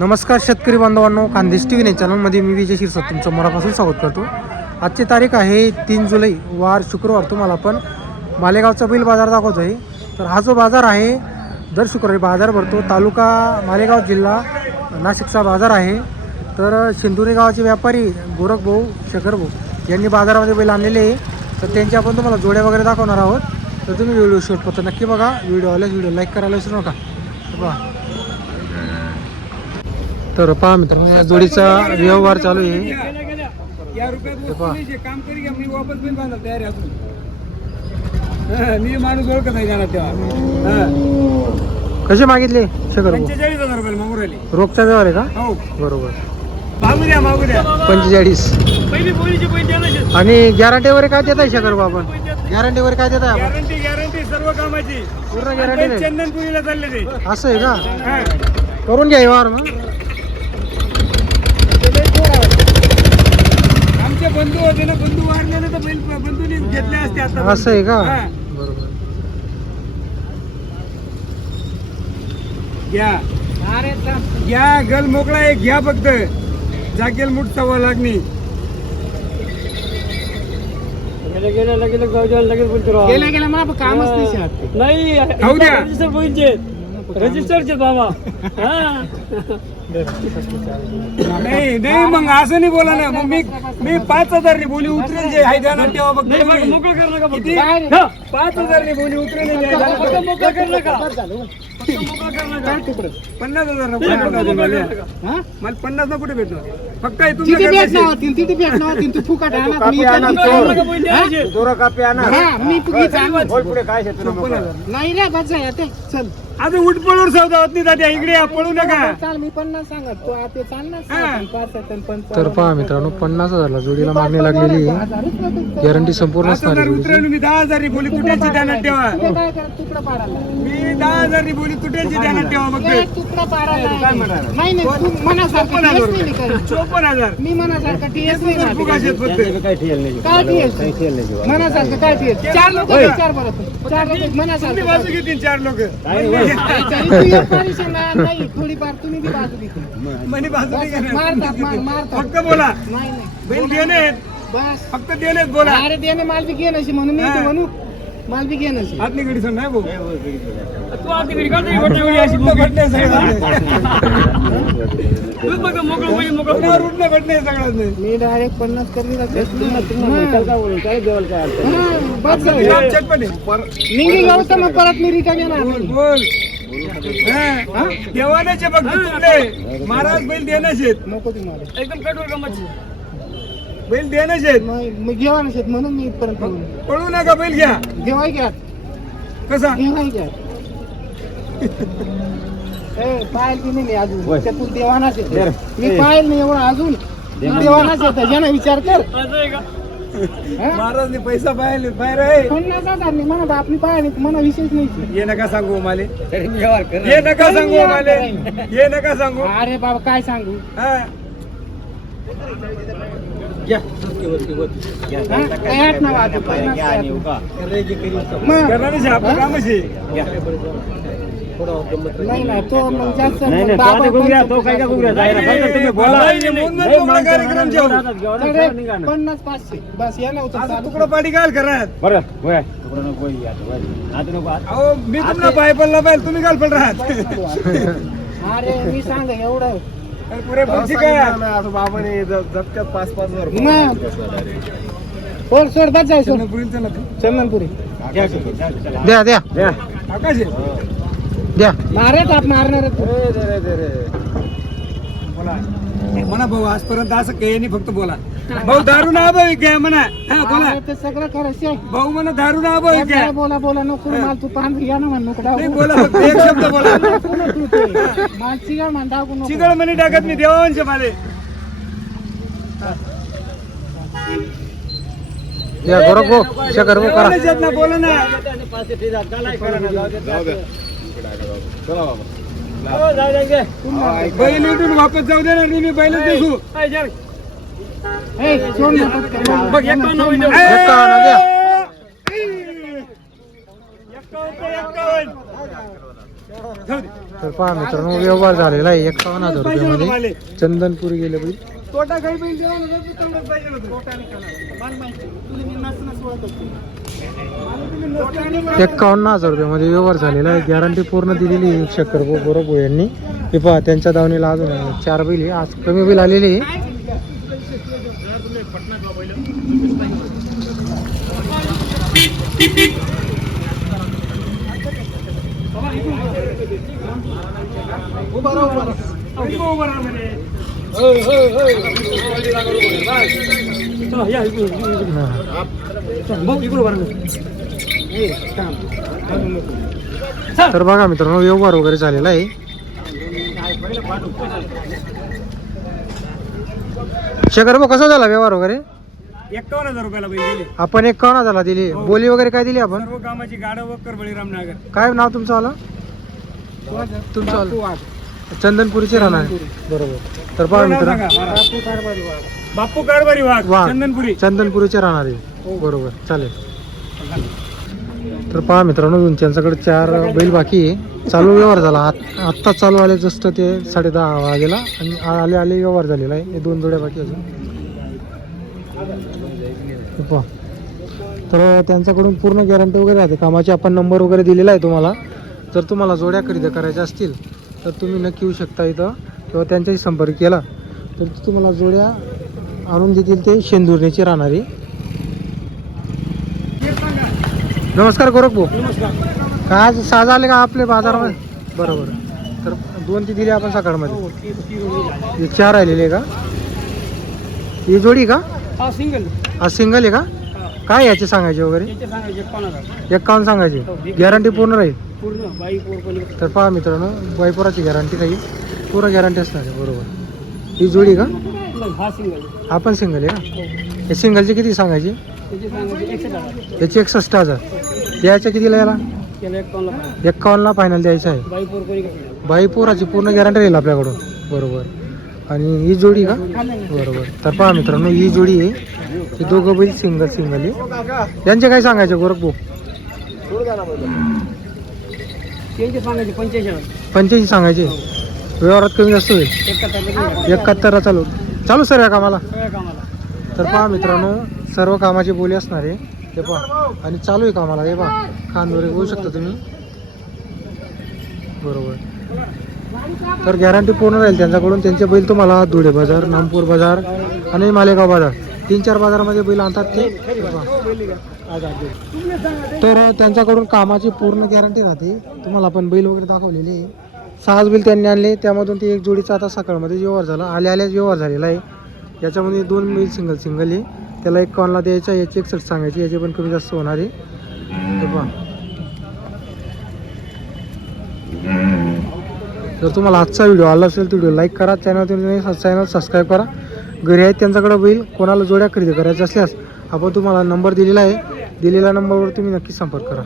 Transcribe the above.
नमस्कार शेतकरी बांधवांनो, खानदेश टी व्ही चॅनलमध्ये मी विजय शिरसाट तुमचं मनापासून स्वागत करतो. आजची तारीख आहे 3 जुलै वार शुक्रवार. तुम्हाला आपण मालेगावचा बैल बाजार दाखवतो आहे. तर हा जो बाजार आहे दर शुक्रवारी बाजार भरतो. तालुका मालेगाव, जिल्हा नाशिकचा बाजार आहे. तर शिंदुरी गावाचे व्यापारी गोरखभाऊ शेखरभाऊ यांनी बाजारामध्ये बैल आणलेले आहे. तर त्यांची आपण तुम्हाला जोड्या वगैरे दाखवणार आहोत. तर तुम्ही व्हिडिओ शेवटपर्यंत नक्की बघा. व्हिडिओ लाईक करायला विसरू नका. बघा, तर पहा मित्रांनो, या जोडीचा व्यवहार चालू आहे. या रुपयात काम करी मी वापस पण बांधा तयार असून मी माणूस ओळखत नाही जाणार तेव्हा. कसे मागितले शेखर? 45,000 रुपये मागून राहिले. रोखचा व्यवहार आहे का? हो बरोबर. मागू द्या 45. पहिली बोलीची पैसे आणि गॅरंटी वगैरे काय देत आहे शेखर बाबा? गॅरंटी वगैरे काय देत आहे? गॅरंटी सर्व कामाची पूर्ण गॅरंटी. चंदनपुरीला चालले ते. असं आहे का? करून घ्या व्यवहार मग. आमचे बंधू होते ना, बंधू वारले ना, तर बंधूंनी घेतले असते आता. असं आहे का? हा. बरोबर. घ्या गल मोकळा आहे, घ्या फक्त. जागेल मुठ 1.25 लाख नाही. गेला मला कामच नाही खाऊ द्या. रजिस्टरचे बाबा. नाही नाही, मग असं नाही बोला ना. मग मी 5,000 नि बोली उतरेल जे आहे ध्यानात ठेवा. बघ मोकळं कर नका. किती? 5,000 नि बोली उतरेल जे आहे ध्यानात ठेवा. मोकळं कर नका. 50,000 मला 50 ना कुठे भेटणार? फक्त हे तुमच्या तिथे घरचे. तू फुकट आणा. नाही रे बस आहे ते. चल आता उठपळूर सौदा होत नाही दादा. इकडे या, पळू नका. चाल, मी 50 सांगत तो ते चाल ना. तर पहा मित्रांनो, 50,000ला जोडीला मागणी लागलेली आहे. गॅरंटी संपूर्ण 5,000 उतरेल मी. 10,000 नि बोली तुटेलची ध्यानात ठेवा. तुकडा पाडायला मी 10,000 नि बोली तुटेलची ध्यानात ठेवा. मग तुकडा पाडायला नाही नाही, तू मनासारखं TS नाही करत. 54,000 मी मनासारखं TS नाही करत. फुगाशेत फक्त. काय TS? मनासारखं काय TS? 4 लोक विचार बरं तू. 4 लोक तुम्ही मनासारखं बाजू घेतील 4 लोक. नाही, थोडीफार तुम्ही बी बाजू घेतली. म्हणे बाजू नाही घेणार. मारतात. फक्त बोला. नाही नाही, बैल देणे बस. फक्त देणेच बोला. अरे देणे माल बी घे नशी म्हणून मी ते म्हणू. माल बी घे नशी. आतली गडी सण नाही भाऊ. तू आधी घरी काढतो, इकडे उठणं घडणं सगळं. तूच बघ, मोकळं म्हणजे मोकळं. उठणं घडणं सगळं नाही. मी डायरेक्ट 50 कमी चटपटी. निघी गावचं मग परत मी रिटर्न येणार. बोल देवानेचे बघ तुमले. महाराज बैल देण्याचे आहेत. नको तुम्हाला एकदम कटोर गमत. बैल देण्याचे आहेत. मग घेवा नसेल म्हणून मी इथपर्यंत पळू नका. बैल घ्या. घेवाय घ्या. कसा घेवाय घ्या. पायल की नाही मी अजून त्यातून देवानाच येत. मी पायल नाही एवढं अजून देवानाच येत. ज्यानं विचार कर. असं आहे का? महाराजने पैसा पाहिले बाहेर आहे. 50,000 नाही म्हणा बापनी पाहिजे म्हणा विशेष नाही. ये नका सांगू माले. ये नका सांगू माले. ये नका सांगू. अरे बाबा काय सांगू. हा. काय आठ ना वाजता 50 मग करणारच आहे, आपलं कामच आहे. नाही ना तो मग जास्त नाही, मोजून मोकळा कार्यक्रम ठेवू. 50-500 बस या नव्हतं आता चालू. तुकडा पाठी घाल करत. अहो मी तुम्हाला पाय पडला पाहिजे, तुम्ही घाल पड राहत. अरे मी सांग एवढं पुरे भरती काय मग सोड बस जाय सोड. चंदनपुरी द्या द्या आकाश आहे. द्या. मारत आप मारणार बोला म्हणा भाऊ. आजपर्यंत असं काही नाही, फक्त बोला भाऊ. दारू ना भाऊ काय म्हणा. हा बोला ते सगळं खरं भाऊ म्हणा. दारू ना भाऊ काय. बोला नको माल तू पान घ्या ना म्हण नको नाही बोला, फक्त एक शब्द बोला. माल चिगळ म्हण टाकू नको. चिगळ म्हणे टाकत मी देवांश माले. द्या गोरखभाऊ शेखर भाऊ करा. देवांश आहेत ना, बोला ना. बैल उठून वापस जाऊ दे ना. मी बैलच दिसू. ए, सोड ना पटकन. बघ 51 ए! द्या. 51. जाऊ दे. तर पहा मित्रांनो व्यवहार झालेला आहे 51,000 रुपयामध्ये चंदनपुरी गेले बैल. तोटा काही बैल द्यावा ना, तेवढंच पाहिजे होतं. तोटा नाही केला. मला माहिती आहे. तुम्ही मी नसनच ओळखत नाही. मला तुम्ही नसताना 51,000 रुपयामध्ये व्यवहार झालेला आहे. गॅरंटी पूर्ण दिलेली आहे शेखर गोरखभाऊ यांनी. हे पहा त्यांच्या दावणीला अजून 4 बैल आहे. आज कमी बैल आलेले आहे. उभा राहा, उभा राहा. उभा राहा म्हणे. चला, या इकडून, इकडून. हा. चल, भाऊ, इकडून उभा राहा. तर बघा मित्रांनो व्यवहार वगैरे झालेला आहे. शेखर भाऊ कसा झाला व्यवहार वगैरे? 51,000 रुपयाला बैल दिले. आपण 51,000 दिली. बोली वगैरे काय दिली आपण? सर्व कामाची गाडं वक्कर बळीराम नगर. काय नाव तुमचं आलं? तुमचं आलं चंदनपुरीचे राहणार बरोबर. तर पहा मित्र बापू कारभारी वाघ वाघ चंदनपुरी. चंदनपुरीचे राहणार आहे बरोबर चालेल. तर पहा मित्रांनो त्यांच्याकडे 4 बैल बाकी आहे. चालू व्यवहार झाला आत्ता चालू आले जस्ट ते 10:30 वाजेला आणि आले व्यवहार झालेला आहे. हे 2 जोड्या बाकी अजून. हे पहा तर त्यांच्याकडून पूर्ण गॅरंटी वगैरे राहते कामाची. आपण नंबर वगैरे दिलेला आहे तुम्हाला. जर तुम्हाला जोड्या खरेदी करायच्या असतील तर तुम्ही नक्की येऊ शकता इथं किंवा त्यांच्याशी संपर्क केला तर तुम्हाला जोड्या आणून देतील. ते शेंदुर्णीची राहणारी. नमस्कार गोरख भाऊ. काय आज साज आले का आपले बाजारामध्ये? बरोबर. तर 2 ती दिली आपण सकाळमध्ये. हे 4 राहिलेले का? ही जोडी का? हा सिंगल. आज सिंगल आहे का? काय याचे सांगायचे वगैरे? त्याचे सांगायचे 51,000. 51 सांगायचे. गॅरंटी पूर्ण राहील. पूर्ण बाई पोरपणी. तर पहा मित्रांनो बायपुराची गॅरंटी राहील. पूर्ण गॅरंटी असणार आहे बरोबर. ही जोडी का? हा सिंगल. हा पण सिंगल आहे का? हे सिंगलची किती सांगायची? त्याचे सांगायचे 61,000. याची 61,000. द्यायच्या कितीला याला? त्याला 51,000. 51ला फायनल द्यायचं आहे. बाई पोरपणी कसं? बाईपुराची पूर्ण गॅरंटी राहील आपल्याकडून बरोबर. आणि ही जोडी का? बरोबर. तर पहा मित्रांनो ही जोडी आहे. ही दोघं बैल सिंगल आहे. यांचे काय सांगायचे गोरख भाऊ? त्यांचे सांगायचे 85,000. 85 सांगायचे. व्यवहारात कमी जास्त होईल. 71 चालू सर्व कामाला. सगळ्या कामाला. तर पहा मित्रांनो सर्व कामाची बोली असणार आहे. हे पहा आणि चालू आहे कामाला. हे पहा खान वगैरे बघू शकता तुम्ही बरोबर. तर गॅरंटी पूर्ण राहील त्यांच्याकडून. त्यांचे बैल तुम्हाला धुळे बाजार, नामपूर बाजार आणि मालेगाव बाजार 3-4 बाजारामध्ये बैल आणतात ते. तर त्यांच्याकडून कामाची पूर्ण गॅरंटी राहते. तुम्हाला आपण बैल वगैरे दाखवलेले आहे. 6 बैल त्यांनी आणले. त्यामधून ते 1 जोडीचा आता सकाळमध्ये व्यवहार झाला. आल्याच व्यवहार झालेला आहे. याच्यामध्ये 2 बैल सिंगल आहे. त्याला 51ला द्यायचा. याची 61 सांगायची. याचे पण कमी जास्त होणार आहे. हे पहा जर तुम्हाला आजचा व्हिडिओ आला असेल तर व्हिडिओ लाईक करा. चॅनल सबस्क्राईब करा. घरी आहेत त्यांच्याकडे बैल. कोणाला जोड्या खरेदी करायच्या असल्यास आपण तुम्हाला नंबर दिलेला आहे. दिलेल्या नंबरवर तुम्ही नक्की संपर्क करा.